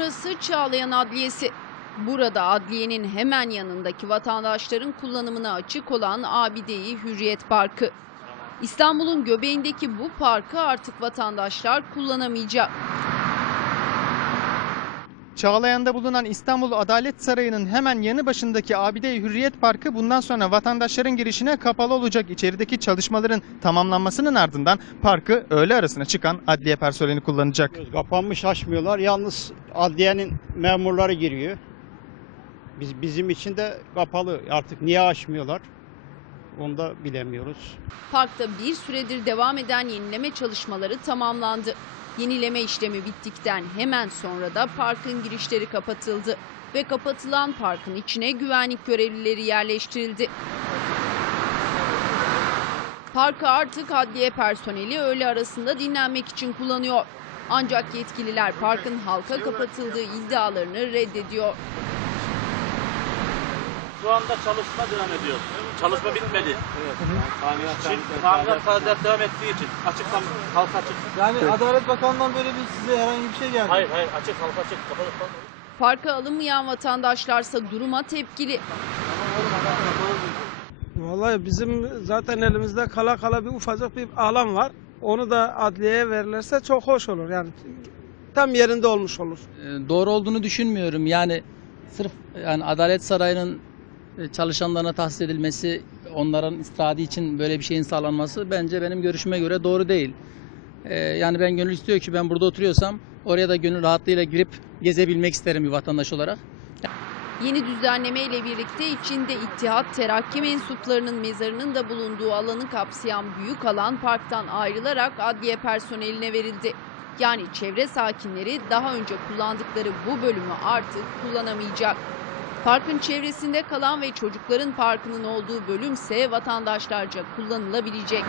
Burası Çağlayan Adliyesi. Burada adliyenin hemen yanındaki vatandaşların kullanımına açık olan Abide-i Hürriyet Parkı. İstanbul'un göbeğindeki bu parkı artık vatandaşlar kullanamayacak. Çağlayan'da bulunan İstanbul Adalet Sarayı'nın hemen yanı başındaki Abide-i Hürriyet Parkı bundan sonra vatandaşların girişine kapalı olacak. İçerideki çalışmaların tamamlanmasının ardından parkı öğle arasına çıkan adliye personeli kullanacak. Kapanmış açmıyorlar. Yalnız adliyenin memurları giriyor. Biz bizim için de kapalı. Artık niye açmıyorlar? Onu da bilemiyoruz. Parkta bir süredir devam eden yenileme çalışmaları tamamlandı. Yenileme işlemi bittikten hemen sonra da parkın girişleri kapatıldı ve kapatılan parkın içine güvenlik görevlileri yerleştirildi. Parkı artık adliye personeli öğle arasında dinlenmek için kullanıyor. Ancak yetkililer parkın halka kapatıldığı iddialarını reddediyor. Şu anda çalışma devam ediyor. Çalışma bitmedi. Şimdi tamirat tadilat devam ettiği için açıktan halka açık. Yani Adalet Bakanlığı'ndan böyle bir size herhangi bir şey geldi. Hayır hayır açık halka açık. Kapalı kapalı. Parka alınmayan vatandaşlarsa duruma tepkili. Vallahi bizim zaten elimizde kala kala bir ufacık bir alan var. Onu da adliyeye verirlerse çok hoş olur. Yani tam yerinde olmuş olur. e, doğru olduğunu düşünmüyorum. Yani sırf yani Adalet Sarayı'nın çalışanlarına tahsis edilmesi, onların istirahatı için böyle bir şeyin sağlanması bence benim görüşüme göre doğru değil. E, Yani ben gönül istiyor ki ben burada oturuyorsam oraya da gönül rahatlığıyla girip gezebilmek isterim bir vatandaş olarak. Yeni düzenleme ile birlikte içinde İttihat Terakki mensuplarının mezarının da bulunduğu alanı kapsayan büyük alan parktan ayrılarak adliye personeline verildi. Yani çevre sakinleri daha önce kullandıkları bu bölümü artık kullanamayacak. Parkın çevresinde kalan ve çocukların parkının olduğu bölümse vatandaşlarca kullanılabilecek.